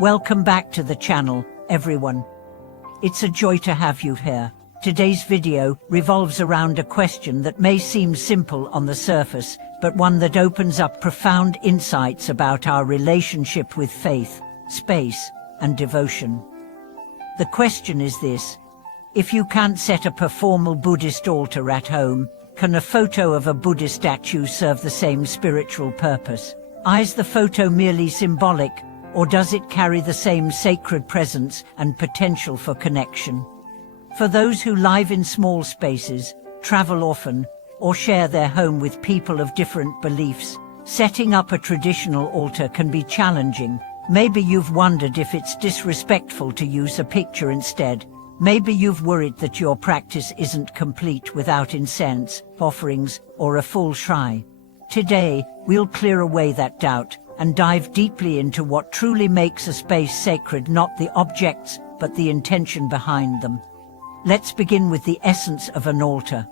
Welcome back to the channel, everyone. It's a joy to have you here. Today's video revolves around a question that may seem simple on the surface, but one that opens up profound insights about our relationship with faith, space, and devotion. The question is this: if you can't set up a formal Buddhist altar at home, can a photo of a Buddha statue serve the same spiritual purpose? Is the photo merely symbolic, or does it carry the same sacred presence and potential for connection? For those who live in small spaces, travel often, or share their home with people of different beliefs, setting up a traditional altar can be challenging. Maybe you've wondered if it's disrespectful to use a picture instead. Maybe you've worried that your practice isn't complete without incense, offerings, or a full shrine. Today, we'll clear away that doubt and dive deeply into what truly makes a space sacred, not the objects, but the intention behind them. Let's begin with the essence of an altar.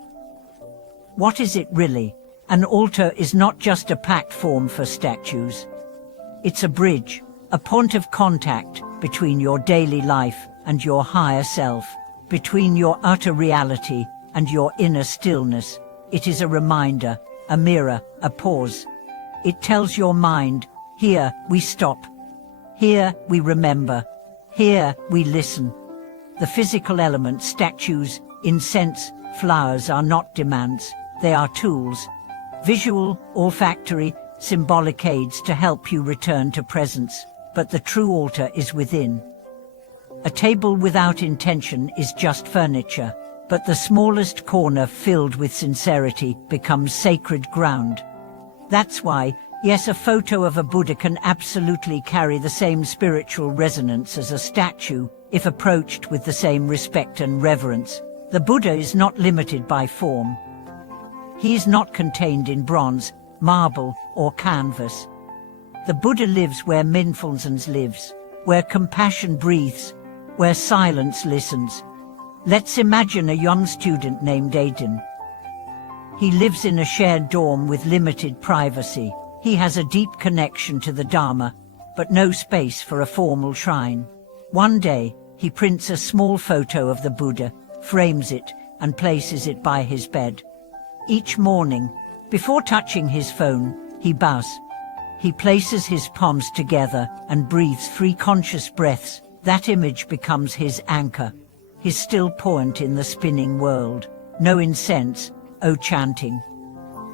What is it really? An altar is not just a platform for statues. It's a bridge, a point of contact between your daily life and your higher self, between your outer reality and your inner stillness. It is a reminder, a mirror, a pause. It tells your mind, here we stop. Here we remember. Here we listen. The physical elements, statues, incense, flowers, are not demands. They are tools. Visual, olfactory, symbolic aids to help you return to presence. But the true altar is within. A table without intention is just furniture, but the smallest corner filled with sincerity becomes sacred ground. That's why, yes, a photo of a Buddha can absolutely carry the same spiritual resonance as a statue, if approached with the same respect and reverence. The Buddha is not limited by form. He is not contained in bronze, marble, or canvas. The Buddha lives where mindfulness lives, where compassion breathes, where silence listens. Let's imagine a young student named Aiden. He lives in a shared dorm with limited privacy. He has a deep connection to the Dharma, but no space for a formal shrine. One day, he prints a small photo of the Buddha, frames it, and places it by his bed. Each morning, before touching his phone, he bows. He places his palms together and breathes 3 conscious breaths. That image becomes his anchor, his still point in the spinning world. No incense, no chanting.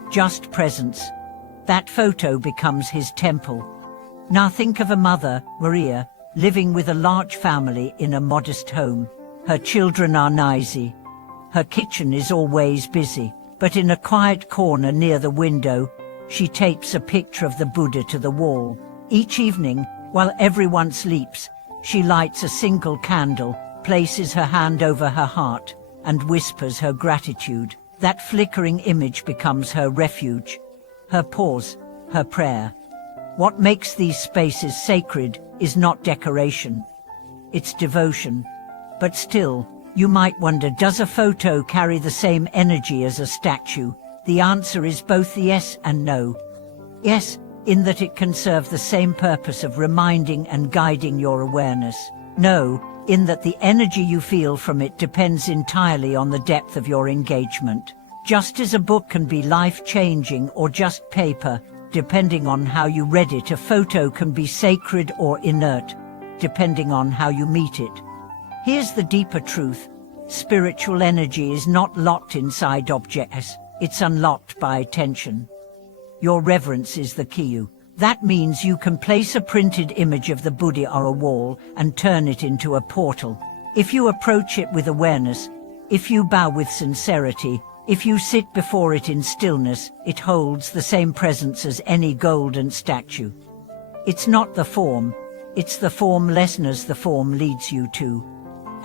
Just presence. That photo becomes his temple. Now think of a mother, Maria, living with a large family in a modest home. Her children are noisy. Her kitchen is always busy. But in a quiet corner near the window, she tapes a picture of the Buddha to the wall. Each evening, while everyone sleeps, she lights a single candle, places her hand over her heart, and whispers her gratitude. That flickering image becomes her refuge, her pause, her prayer. What makes these spaces sacred is not decoration. It's devotion. But still, you might wonder, does a photo carry the same energy as a statue? The answer is both yes and no. Yes, in that it can serve the same purpose of reminding and guiding your awareness. No, in that the energy you feel from it depends entirely on the depth of your engagement. Just as a book can be life-changing or just paper, depending on how you read it, a photo can be sacred or inert, depending on how you meet it. Here's the deeper truth. Spiritual energy is not locked inside objects. It's unlocked by attention. Your reverence is the key. That means you can place a printed image of the Buddha on a wall and turn it into a portal. If you approach it with awareness, if you bow with sincerity, if you sit before it in stillness, it holds the same presence as any golden statue. It's not the form, it's the formlessness the form leads you to.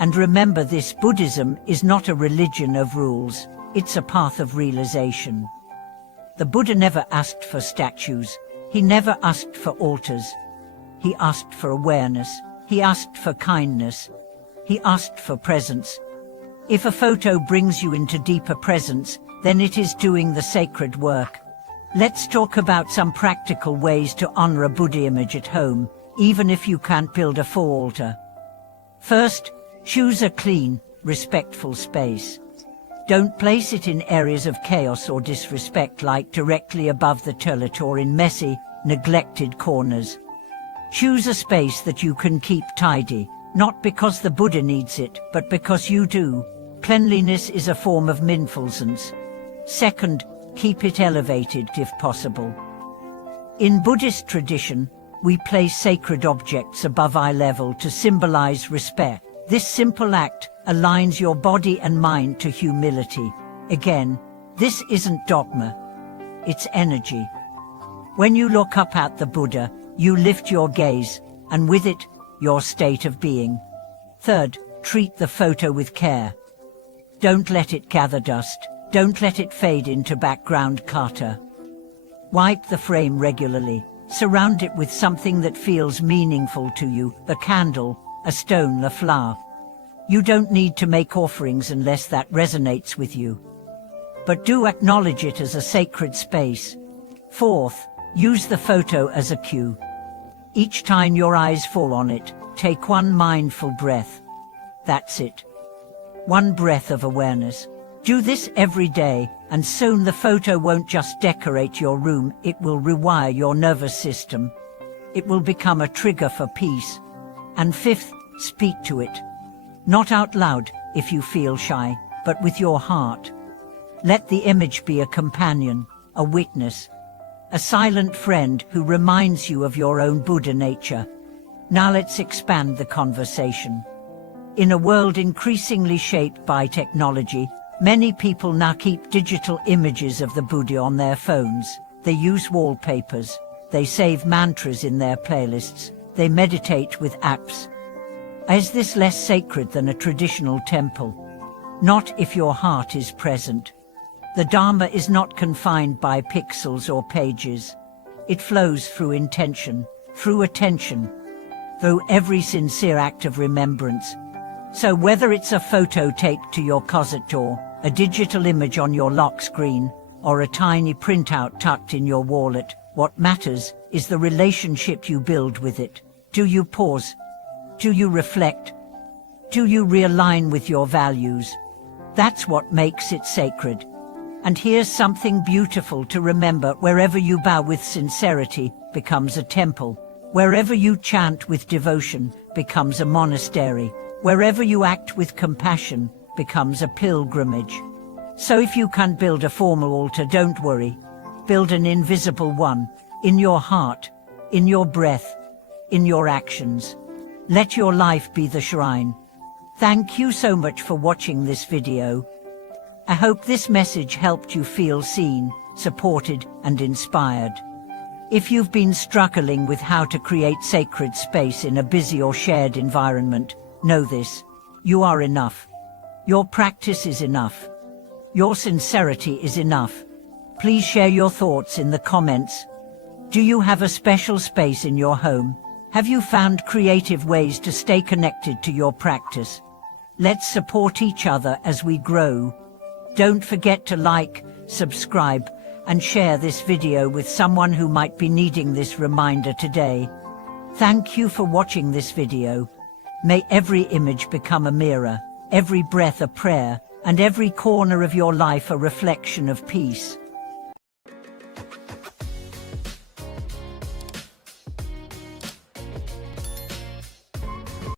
And remember this: Buddhism is not a religion of rules, it's a path of realization. The Buddha never asked for statues, he never asked for altars. He asked for awareness, he asked for kindness, he asked for presence. If a photo brings you into deeper presence, then it is doing the sacred work. Let's talk about some practical ways to honor a Buddha image at home. even if you can't build a full altar. First, choose a clean, respectful space. Don't place it in areas of chaos or disrespect, like directly above the toilet or in messy, neglected corners. Choose a space that you can keep tidy, not because the Buddha needs it, but because you do. Cleanliness is a form of mindfulness. Second, keep it elevated if possible. In Buddhist tradition, we place sacred objects above eye level to symbolize respect. This simple act aligns your body and mind to humility. Again, this isn't dogma, it's energy. When you look up at the Buddha, you lift your gaze, and with it, your state of being. Third, treat the photo with care. Don't let it gather dust. Don't let it fade into background clutter. Wipe the frame regularly. Surround it with something that feels meaningful to you, a candle, a stone, a flower. You don't need to make offerings unless that resonates with you. But do acknowledge it as a sacred space. Fourth, use the photo as a cue. Each time your eyes fall on it, take one mindful breath. That's it. One breath of awareness. Do this every day, and soon the photo won't just decorate your room, it will rewire your nervous system. It will become a trigger for peace. And fifth, speak to it. Not out loud, if you feel shy, but with your heart. Let the image be a companion, a witness, a silent friend who reminds you of your own Buddha nature. Now let's expand the conversation. In a world increasingly shaped by technology, many people now keep digital images of the Buddha on their phones. They use wallpapers. They save mantras in their playlists. They meditate with apps. Is this less sacred than a traditional temple? Not if your heart is present. The Dharma is not confined by pixels or pages. It flows through intention, through attention, through every sincere act of remembrance. So whether it's a photo taped to your closet door, a digital image on your lock screen, or a tiny printout tucked in your wallet, what matters is the relationship you build with it. Do you pause? Do you reflect? Do you realign with your values? That's what makes it sacred. And here's something beautiful to remember: wherever you bow with sincerity becomes a temple. Wherever you chant with devotion becomes a monastery. Wherever you act with compassion becomes a pilgrimage. So if you can't build a formal altar, don't worry. Build an invisible one, in your heart, in your breath, in your actions. Let your life be the shrine. Thank you so much for watching this video. I hope this message helped you feel seen, supported, and inspired. If you've been struggling with how to create sacred space in a busy or shared environment, know this: you are enough. Your practice is enough. Your sincerity is enough. Please share your thoughts in the comments. Do you have a special space in your home? Have you found creative ways to stay connected to your practice? Let's support each other as we grow. Don't forget to like, subscribe, and share this video with someone who might be needing this reminder today. Thank you for watching this video. May every image become a mirror, every breath a prayer, and every corner of your life a reflection of peace.